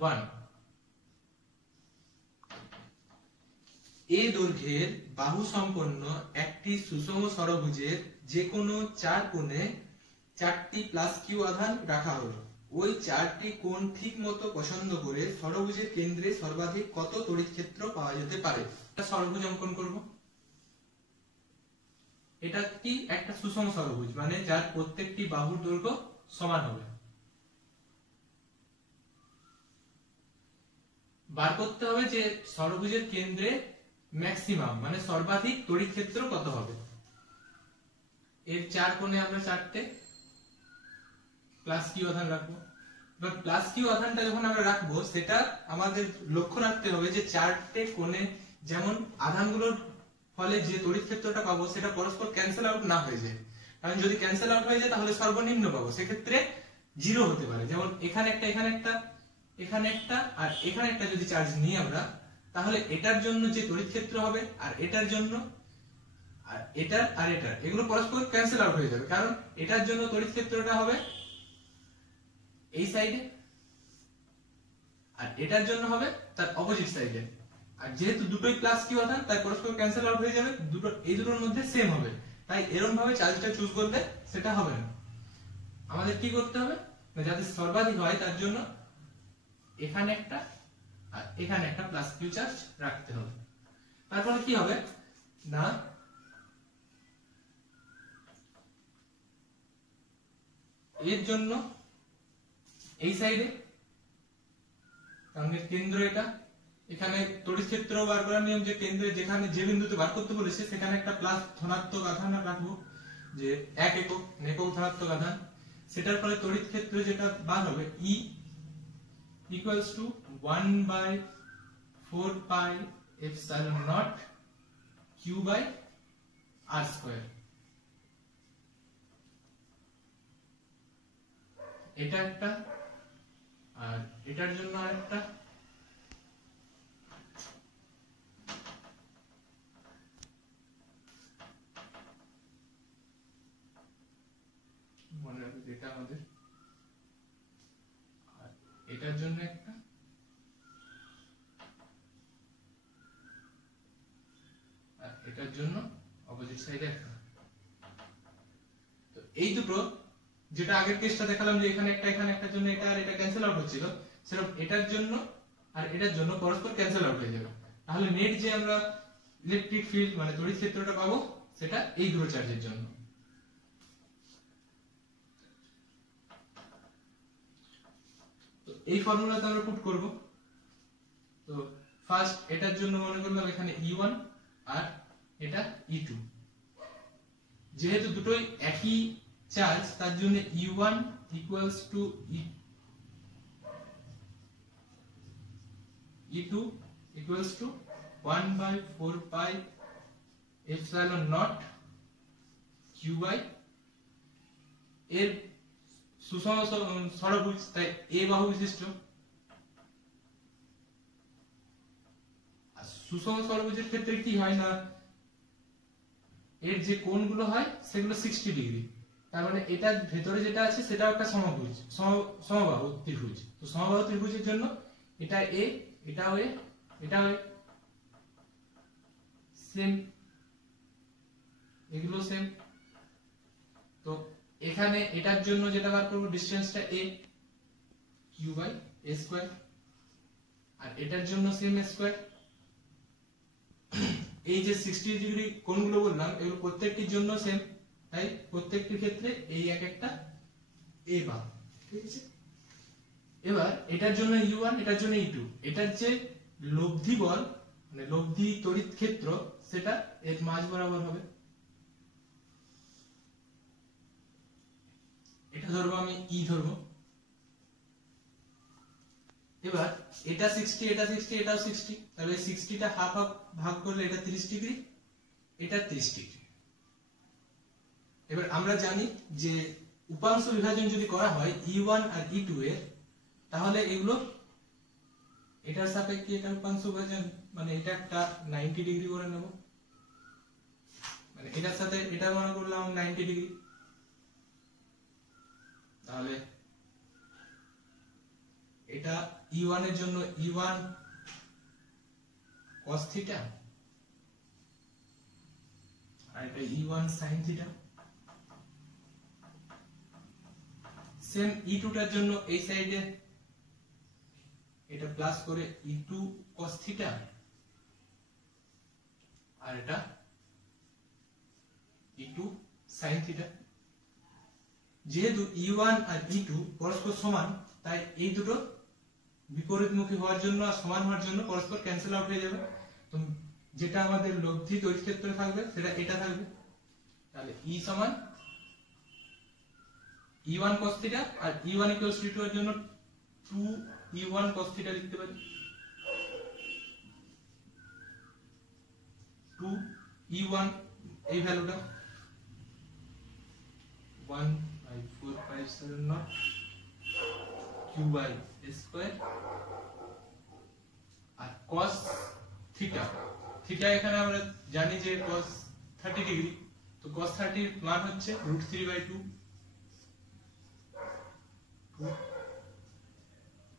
1 এ দৈর্ঘ্যের বাহু সম্পন্ন একটি সুষম ষড়ভুজের যে কোনো 4 কোণে 4টি প্লাস কিউ আধান রাখা হলো। ওই 4টি কোণ ঠিক মতো পছন্দ করে ষড়ভুজের কেন্দ্রে সর্বাধিক কত তড়িৎ ক্ষেত্র পাওয়া যেতে পারে। ষড়ভুজ অঙ্কন করব। এটা কি একটা সুষম ষড়ভুজ, মানে যার প্রত্যেকটি বাহুর দৈর্ঘ্য সমান হবে। বার করতে হবে যে ষড়ভুজের কেন্দ্রে ম্যাক্সিমাম মানে সর্বাধিক তড়িৎ ক্ষেত্র কত হবে। এর 4 কোণে আমরা 4টে প্লাস কিউ আধান রাখবো। এবার প্লাস কিউ আধানটা যখন আমরা রাখবো, সেটা আমাদের লক্ষ্য রাখতে হবে যে 4টে কোণে যেমন আধানগুলোর ফলে যে তড়িৎ ক্ষেত্রটা পাবো সেটা পরস্পর ক্যান্সেল আউট না হয়ে যায়। কারণ যদি ক্যান্সেল আউট হয়ে যায় তাহলে সর্বনিম্ন পাবো, সেক্ষেত্রে 0 হতে পারে। যেমন এখানে একটা, এখানে একটা, এখানে একটা আর এখানে একটা যদি চার্জ নিই আমরা, তাহলে এটার জন্য যে তড়িৎ ক্ষেত্র হবে আর এটার জন্য আর এটার আর এটার, এগুলো পরস্পর ক্যান্সেল আউট হয়ে যাবে। কারণ এটার জন্য তড়িৎ ক্ষেত্রটা হবে এই সাইডে আর এটার জন্য হবে তার অপোজিট সাইডে। আর যেহেতু দুটোই প্লাস কিউ আধান তাই পরস্পর ক্যান্সেল আউট হয়ে যাবে, দুটো এই দুটোর মধ্যে সেম হবে। তাই এরকম ভাবে চার্জটা চুজ করলে সেটা হবে না। আমাদের কি করতে হবে, যাতে সর্বাধিক হয় তার জন্য এখানে একটা আর এখানে একটা প্লাস কিউ চার্জ রাখতে হবে। তারপরে কি হবে না, এর জন্য এই সাইডে, কারণ এর কেন্দ্র এটা, এখানে তড়িৎ ক্ষেত্র বার করার নিয়ম যে কেন্দ্রে যেখানে যে বিন্দুতে বার করতে বলেছে সেখানে একটা প্লাস ধনাত্মক আধান রাখবো, যে 1 একক ধনাত্মক আধান। সেটার ফলে তড়িৎ ক্ষেত্র যেটা বার হবে E equals to 1/4 pi epsilon naught q by r square। এটা একটা আর এটার জন্য আরেকটা। মনে রাখবে এটা আমাদের, আর এটার জন্য একটা, আর এটার জন্য অপোজিট সাইডে একটা। তো এই দুটো, যেটা আগের কেসটা দেখালাম যে এখানে একটা এখানে একটার জন্য এটা আর এটা ক্যান্সেল আউট হচ্ছিল, সেরকম এটার জন্য আর এটার জন্য পরস্পর ক্যান্সেল আউট হয়ে যাবে। তাহলে নেট যে আমরা ইলেকট্রিক ফিল্ড মানে তড়িৎ ক্ষেত্রটা পাবো সেটা এই দুটো চার্জের জন্য। তো এই ফর্মুলাতে আমরা পুট করব। তো ফার্স্ট এটার জন্য মনে করলাম এখানে E1 আর এটা E2, যেহেতু দুটোই একই চার্জ তার জন্য E1 equals to E2 equals to 1/4 pi epsilon naught q by, এর সুষম ষড়ভুজ তাই a বাহু বিশিষ্ট। সুষম ষড়ভুজের ক্ষেত্রে কি হয় না, এর যে কোণগুলো হয় সেগুলো 60 ডিগ্রি। তার মানে এটার ভেতরে যেটা আছে সেটাও একটা সমভুজ, সমবাহু ত্রিভুজ। তো সমবাহু ত্রিভুজের জন্য এটা a, এটাও a, এটাও a, সেম, এগুলো সেম। তো এখানে এটার জন্য যেটা বার করব ডিসটেন্সটা a, q by a square, আর এটার জন্য সেম a স্কয়ার। এই যে 60 ডিগ্রি কোণগুলো বললাম এগুলো প্রত্যেকটির জন্য সেম, তাই প্রত্যেকটির ক্ষেত্রে এই এক একটা a বার, ঠিক আছে। এবার এটার জন্য E1, এটার জন্য E2, এটার যে লব্ধি বল মানে লব্ধি তড়িৎ ক্ষেত্র সেটা এর মাঝ বরাবর হবে। এটা ধরবো আমি E ধরবো। এবার এটা 60, এটা 60, এটাও 60, তাহলে 60টা হাফ হাফ ভাগ করলে এটা 30 ডিগ্রি, এটা 30 ডিগ্রি। এবার আমরা জানি যে উপাংশ বিভাজন যদি করা হয় E1 আর E2 এর, তাহলে এগুলো এটার সাপেক্ষে এটা উপাংশ বিভাজন মানে এটা একটা 90 ডিগ্রি করে নেব, মানে এটার সাথে এটা মনে করলাম 90 ডিগ্রি। তাহলে এটা E1 এর জন্য E1 cos থিটা আর এটা E1 sin theta. Same E2 টার জন্য এই সাইডে এটা প্লাস করে E2 cos থিটা আর এটা E2 sin থিটা। যেহেতু E1 আর E2 পরস্পর সমান তাই এই দুটো বিপরীতমুখী হওয়ার জন্য আর সমান হওয়ার জন্য পরস্পর ক্যান্সেল আউট হয়ে যাবে। তো যেটা আমাদের লব্ধি তড়িৎ ক্ষেত্রে থাকবে সেটা এটা থাকবে। তাহলে E সমান E1 cos থিটা আর E1 = 2 এর জন্য 2E1 cos থিটা লিখতে পারি। 2E1 এই ভ্যালুটা 1/457 q/2 আর cos থিটা, থিটা এখানে আমরা জানি যে cos 30 ডিগ্রি, তো cos 30 এর মান হচ্ছে √3/2।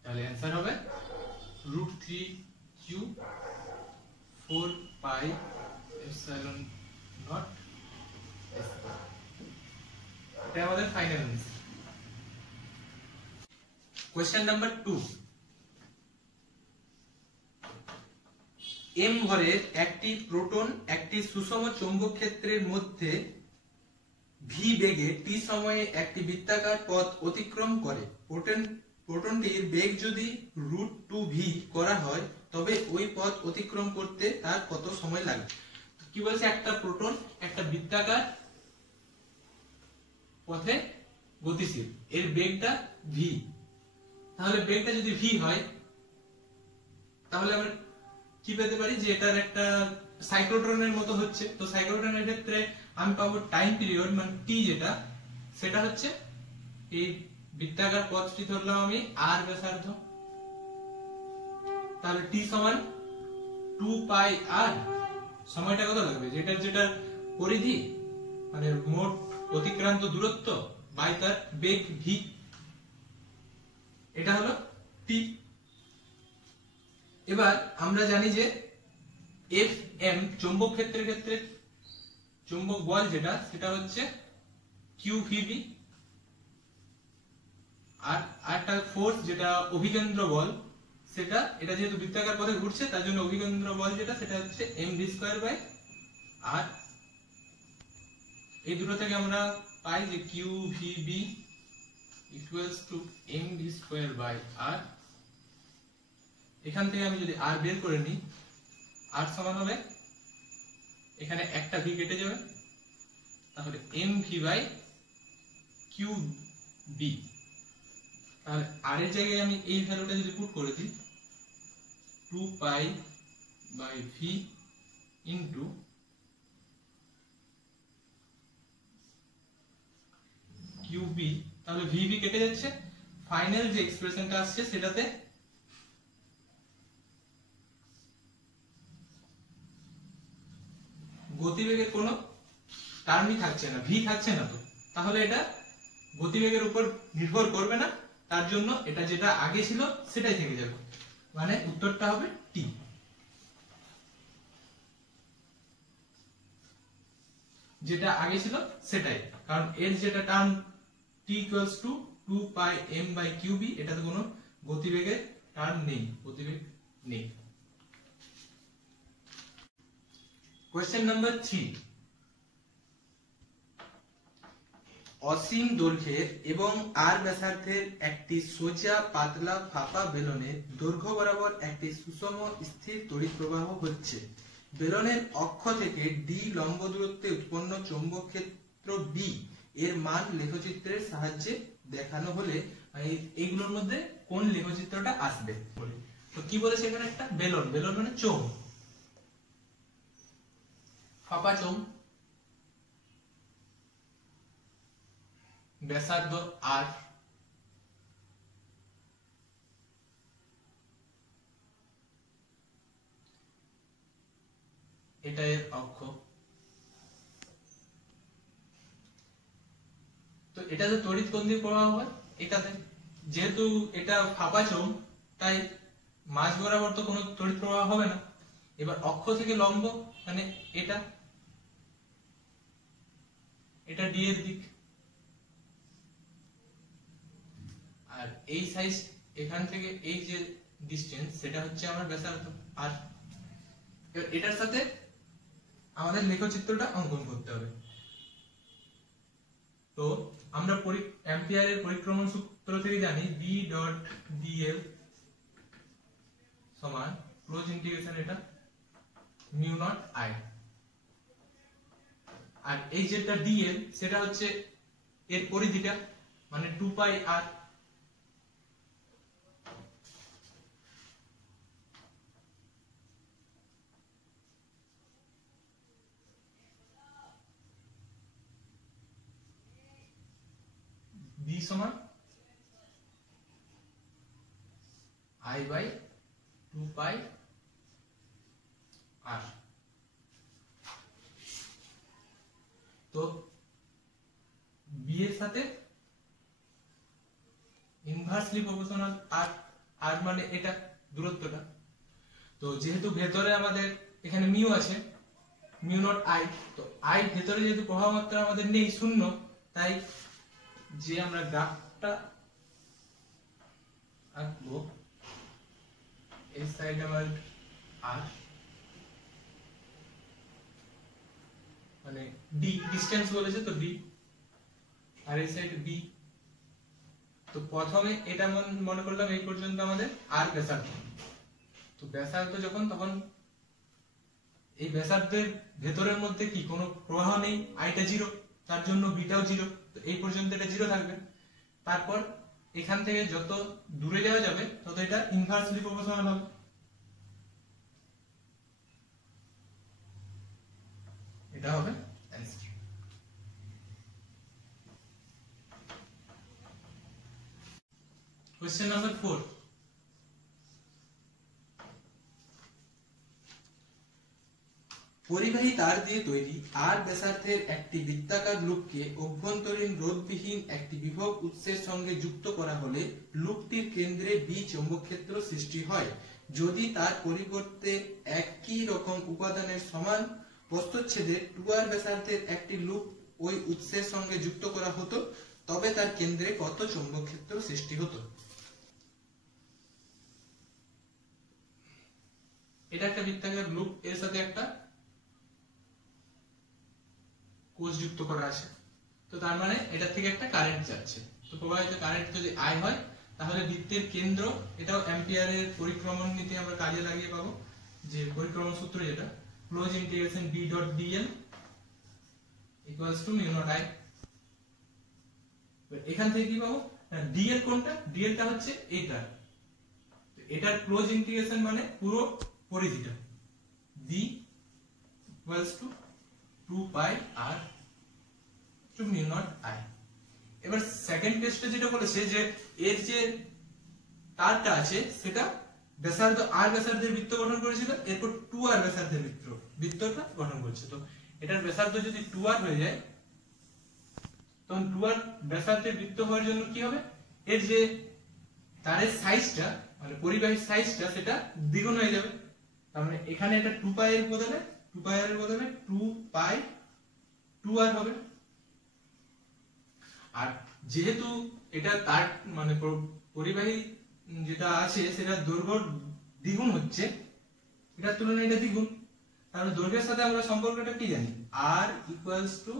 তাহলে आंसर হবে √3q 4πε0। এটা আমাদের final answer. Question number 2, m ভরের একটি প্রোটন একটি সুষম চৌম্বক ক্ষেত্রের মধ্যে v বেগে t সময়ে একটি বৃত্তাকার পথ অতিক্রম করে। প্রোটনটির বেগ যদি √2v করা হয় তবে ওই পথ অতিক্রম করতে তার কত সময় লাগবে? কি বলছে, একটা প্রোটন একটা বৃত্তাকার পথে গতিশীল, এর বেগটা v। তাহলে বেগটা যদি v হয় তাহলে আমরা কি পেতে পারি যে এটার একটা সাইক্লোট্রনের মতো হচ্ছে। তো সাইক্লোট্রনের ক্ষেত্রে আমি পাবো টাইম পিরিয়ড মানে t যেটা, সেটা হচ্ছে এই বৃত্তাকার পথটি ধরলাম আমি r ব্যাসার্ধ, তাহলে t সমান 2πr। সময়টা কত লাগবে, যেটার পরিধি মানে মোট অতিক্রান্ত দূরত্ব বাই তার বেগ v, এটা হলো t। এবার আমরা জানি যে Fm চৌম্বক ক্ষেত্রের ক্ষেত্রে চৌম্বক বল যেটা সেটা হচ্ছে qvb, আর একটা ফোর্স যেটা অভিকেন্দ্র বল সেটা, এটা যেহেতু বৃত্তাকার পথে ঘুরছে তার জন্য অভিকেন্দ্র বল যেটা সেটা হচ্ছে mv²r। এই দুটো থেকে আমরা পাই যে qvb = mv²r। এখান থেকে আমি যদি r বের করে নিই, r সমান হবে এখানে একটা v কেটে যাবে, তাহলে mv/qb। তাহলে r এর জায়গায় আমি এই ভ্যালুটা যদি পুট করে দিই 2π/v ইনটু qb, তাহলে vb কেটে যাচ্ছে, ফাইনাল যে এক্সপ্রেশনটা আসছে সেটাতে গতিবেগের কোনো টার্মই থাকছে না, ভি থাকছে না। তো তাহলে এটা গতিবেগের উপর নির্ভর করবে না, তার জন্য এটা যেটা আগে ছিল সেটাই থেকে যাবে, মানে উত্তরটা হবে টি। যেটা আগে ছিল সেটাই, কারণ এর যেটা টার্ম t = 2πm/qb, এটাতে কোনো গতিবেগের টার্ম নেই, গতিবেগ নেই। কোশ্চেন নাম্বার 3, অসীম দৈর্ঘ্যের এবং r ব্যাসার্ধের একটি সোজা পাতলা ফাঁপা বেলনের দৈর্ঘ্য বরাবর একটি সুষম স্থির তড়িৎ প্রবাহ হচ্ছে। বেলনের অক্ষ থেকে d লম্ব দূরত্বে উৎপন্ন চৌম্বক ক্ষেত্র b এর মান লেখচিত্রের সাহায্যে দেখানো হলে এইগুলোর মধ্যে কোন লেখচিত্রটা আসবে? তো কি বলেছে এখানে, একটা বেলন, বেলন মানে চোঙ, ফাঁপা চোঙ, ব্যাসার্ধ r, এটা এর অক্ষ। তো এটাতে তড়িৎ কোণ দিয়ে প্রবাহ হয় এটাতে, যেহেতু এটা ফাঁপা চোঙ তাই মাঝ বরাবর তো কোনো তড়িৎ প্রবাহ হবে না। এবার অক্ষ থেকে লম্ব মানে এটা ডি এর দিক, আর এই সাইজ এখান থেকে এই যে ডিসটেন্স সেটা হচ্ছে আমার ব্যাসার্ধ আর। এবার এটার সাথে আমাদের লেখচিত্রটা অঙ্কন করতে হবে। তো আমরা অ্যাম্পিয়ারের পরিক্রমণ সূত্র থেকে জানি B ডট dl সমান ক্লোজ ইন্টিগ্রেশন এটা মিউ নট I, আর এই যেটা dl সেটা হচ্ছে এর পরিধিটা মানে 2 পাই r। B সমান I বাই 2 পাই r। তো B এর সাথে ইনভার্সলি প্রপোর্শনাল r মানে এটা দূরত্বটা। তো যেহেতু ভেতরে আমাদের এখানে মিউ আছে মিউ নট I, তো I ভেতরে যেহেতু প্রবাহ মাত্রা আমাদের নেই শূন্য, তাই যে আমরা গ্রাফটা আঁকবো এই সাইড আমার r মানে d ডিসটেন্স বলেছে তো d, আর এই সাইড b। তো প্রথমে এটা মনে করলাম এই পর্যন্ত আমাদের r ব্যাসার্ধ। তো ব্যাসার্ধ যখন তখন এই ব্যাসার্ধের ভেতরের মধ্যে কি কোনো প্রবাহ নেই, আইটা জিরো, তার জন্য বিটাও জিরো। তো এই পর্যন্ত এটা জিরো থাকবে। তারপর এখান থেকে যত দূরে যাওয়া যাবে তত এটা ইনভার্সলি প্রপোর্শনাল হবে। এটা হবে অ্যান্সার। কোশ্চেন নাম্বার 4, পরিবাহী তার দিয়ে তৈরি আর ব্যাসার্ধের একটি বৃত্তাকার লুপকে অভ্যন্তরীণ রোধবিহীন একটি বিভব উৎসের সঙ্গে যুক্ত করা হলে লুপটির কেন্দ্রে বি চৌম্বক ক্ষেত্র সৃষ্টি হয়। যদি তার পরিবর্তে একই রকম উপাদানের সমান প্রস্থচ্ছেদে 2r ব্যাসার্ধের একটি লুপ ওই উৎসের সঙ্গে যুক্ত করা হতো তবে তার কেন্দ্রে কত চৌম্বক ক্ষেত্র সৃষ্টি হতো? এটা একটা বৃত্তাকার লুপ, এর সাথে একটা কোষ যুক্ত করা আছে। তো তার মানে এটা থেকে একটা কারেন্ট যাচ্ছে। তো প্রবাহিত কারেন্ট যদি I হয় তাহলে বৃত্তের কেন্দ্র, এটাও অ্যাম্পিয়ারের পরিক্রমণ নীতি আমরা কাজে লাগিয়ে পাবো, যে পরিক্রমণ সূত্র যেটা close integration B dot dl equals to mu naught I। এখান থেকে কি পাবো, dl কোনটা, dl টা হচ্ছে এটা, এটার ক্লোজ ইন্টিগ্রেশন মানে পুরো পরিধিটা b equals to 2 pi r to mu naught I। এবার সেকেন্ড টেস্টে যেটা বলেছে যে এর যে তারটা আছে সেটা ব্যাসার্ধ r ব্যাসার্ধের বৃত্ত গঠন করেছিল, এরপর 2r ব্যাসার্ধের বৃত্তটা গঠন করছে। তো এটার ব্যাসার্ধ যদি 2r হয়ে যায় তখন 2r ব্যাসার্ধের বৃত্ত হওয়ার জন্য কি হবে, এর যে তারের সাইজটা মানে পরিবাহীর সাইজটা সেটা দ্বিগুণ হয়ে যাবে। তার মানে এখানে এটা 2 পাই এর বদলে 2 পাই 2r হবে। আর যেহেতু এটা তার মানে পরিবাহী যেটা আছে সেটা দৈর্ঘ্য দ্বিগুণ হচ্ছে, এটার তুলনায় এটা দ্বিগুণ, তাহলে দৈর্ঘ্যের সাথে আমরা সম্পর্কটা কি জানি, r equals to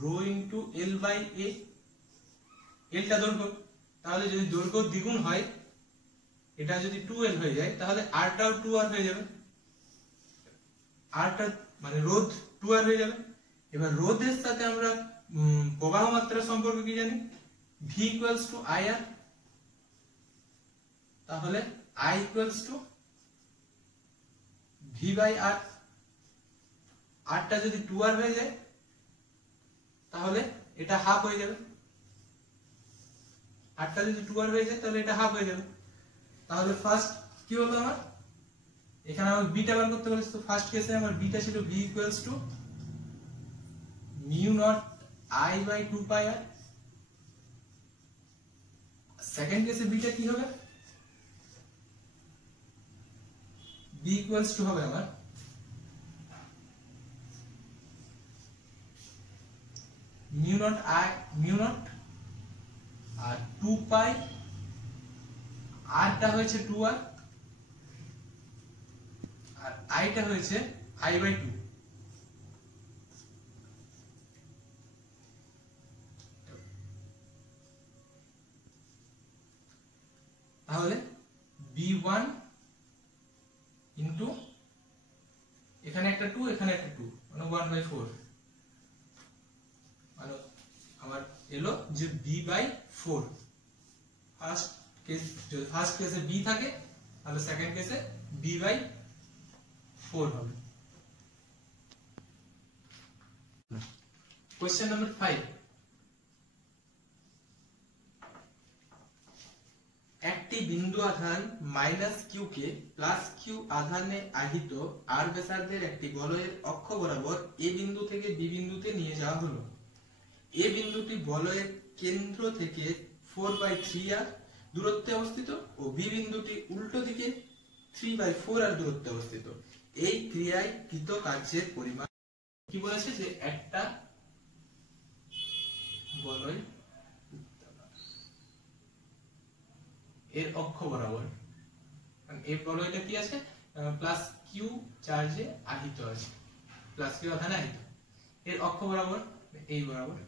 rho into l by a। l টা দৈর্ঘ্য, তাহলে যদি দৈর্ঘ্য দ্বিগুণ হয় এটা যদি 2l হয়ে যায় তাহলে r টাও 2r হয়ে যাবে, r টা মানে রোধ 2r হয়ে যাবে। এবার রোধের সাথে আমরা প্রবাহ মাত্রার সম্পর্ক কি জানি, v ইকুয়ালস টু ir, তাহলে I equals to v by r। r টা যদি 2r হয়ে যায় তাহলে এটা হাফ হয়ে যাবে, r টা যদি 2r হয়ে যায় তাহলে এটা হাফ হয়ে যাবে। তাহলে ফার্স্ট কি হলো আমার, এখানে আমার বিটা বার করতে বলেছে, তো ফার্স্ট কেসে আমার বিটা ছিল v equals to mu naught I by 2 pi r। Second কেসে বিটা কি হবে, b ইকুয়ালস টু হবে আমার mu naught I mu naught আর 2 পাই r টা হয়েছে 2r আর i টা হয়েছে i/2 তাহলে b1 ইনটু এখানে একটা 2 এখানে একটা 2 মানে 1/4 মানে আমার এলো যে b/4 ফার্স্ট কেসে b থাকে তাহলে সেকেন্ড কেসে b/4 হবে। কোশ্চেন নাম্বার 5, একটি বিন্দু আধান -q কে q আধানে আহিত r ব্যাসার্ধের একটি বলয়ের অক্ষ বরাবর a বিন্দু থেকে b বিন্দুতে নিয়ে যাওয়া হলো। a বিন্দুটি বলয়ের কেন্দ্র থেকে 4/3r দূরত্বে অবস্থিত ও b বিন্দুটি উল্টো দিকে 3/4r দূরত্বে অবস্থিত। এই ক্রিয়ায় কৃত কার্যের পরিমাণ কি বলেছে যে একটা বলয় এর অক্ষ বরাবর, এই বলয়টা কি আছে q চার্জে আহিত আছে, q আধানে আহিত, এর অক্ষ বরাবর এই বরাবর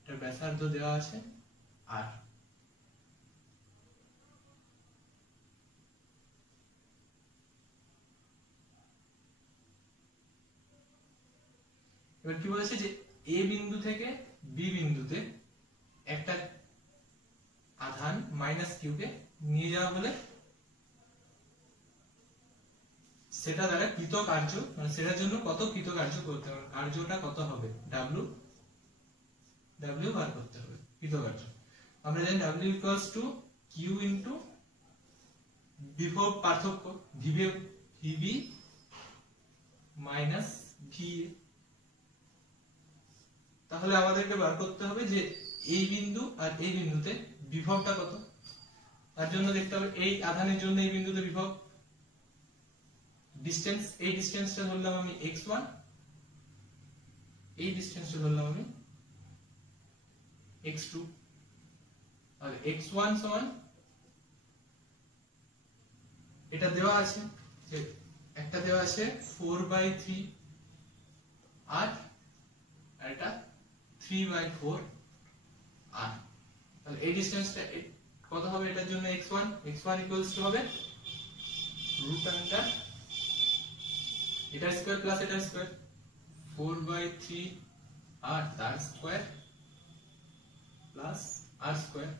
এটার ব্যাসার্ধ দেওয়া আছে r। এবার কি বলেছে যে a বিন্দু থেকে b বিন্দুতে একটা আধান q কে নিয়ে যাওয়া হলে সেটা দ্বারা কৃত কার্য, মানে সেটার জন্য কত কৃত কার্য করতে হবে, কার্যটা কত হবে w বার করতে হবে কৃত কার্য। আমরা জানি w equals to q into বিভব পার্থক্য vb মাইনাস va। তাহলে আমাদেরকে বার করতে হবে যে এই বিন্দু আর এই বিন্দুতে বিভবটা কত। তার জন্য দেখতে হবে এই আধানের জন্য এই বিন্দুতে বিভব ডিসটেন্স, এই ডিসটেন্সটা ধরলাম আমি x1, এই ডিসটেন্সটা ধরলাম আমি x2। আর x1 সমান এটা দেওয়া আছে যে একটা দেওয়া আছে 4/3 আর এটা 3/4 r। তাহলে এই ডিসটেন্সটা কত হবে এটার জন্য x1 ইকুয়ালস টু হবে রুট আন্ডার এটা স্কয়ার প্লাস এটা স্কয়ার 4/3 r তার square plus r square,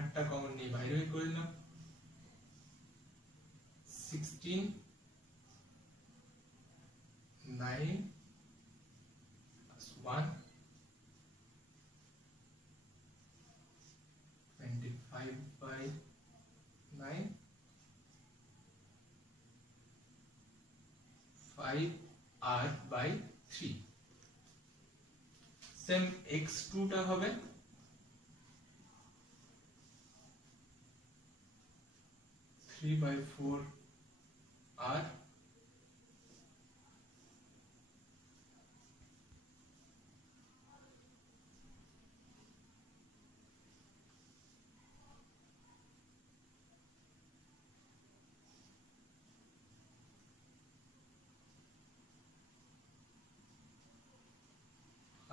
r টা কমন নিয়ে বাইরে বের করে নিলাম 16 9 1 25/9 5r/3। সেম x2 টা হবে 3/4r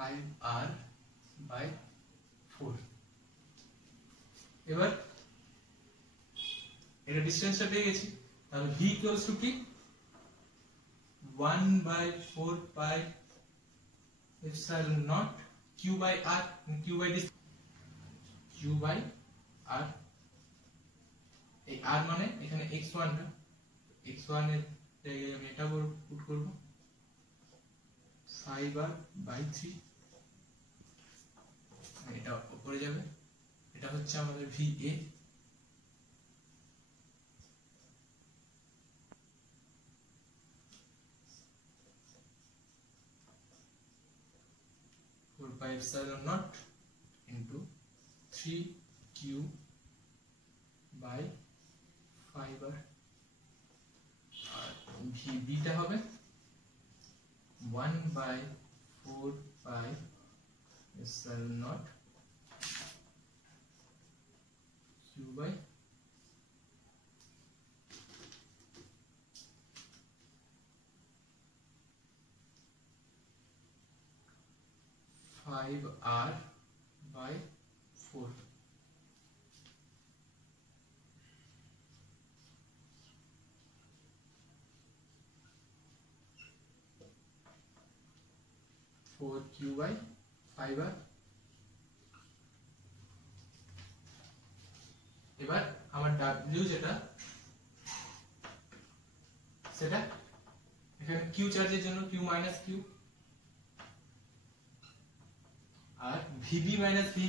r/4। এবার এটা ডিসটেন্সটা পেয়ে গেছি, তাহলে v ইকুয়ালস টু কি 1/4 pi epsilon not q/r, q/r। এই r মানে এখানে x1 টা, x1 এর জায়গায় আমি এটা পুট করব 5r/3, এটা উপরে যাবে, এটা হচ্ছে আমাদের va। by epsilon naught into 3q by 5r আর ভিবিটা হবে 1/4 pi epsilon naught q by 5r/4 4q by 5r। এবার আমার w যেটা সেটা এখানে q চার্জের জন্য q মাইনাস q আর vb মাইনাস va,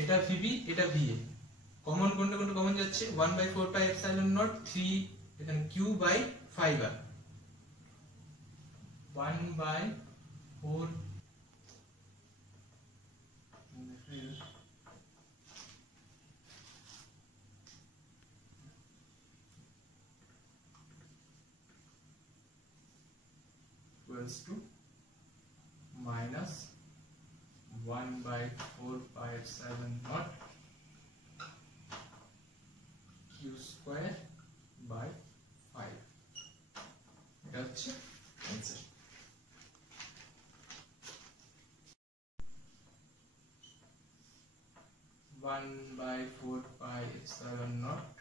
এটা vb এটা va, কমন কোনটা কোনটা কমন যাচ্ছে 1/4 পাই এপসাইলন নট 3 এখানে q by 5r 1/4 equals to minus 1/4 pi epsilon naught q square by 5। এটা হচ্ছে आंसर। 1/4 pi epsilon naught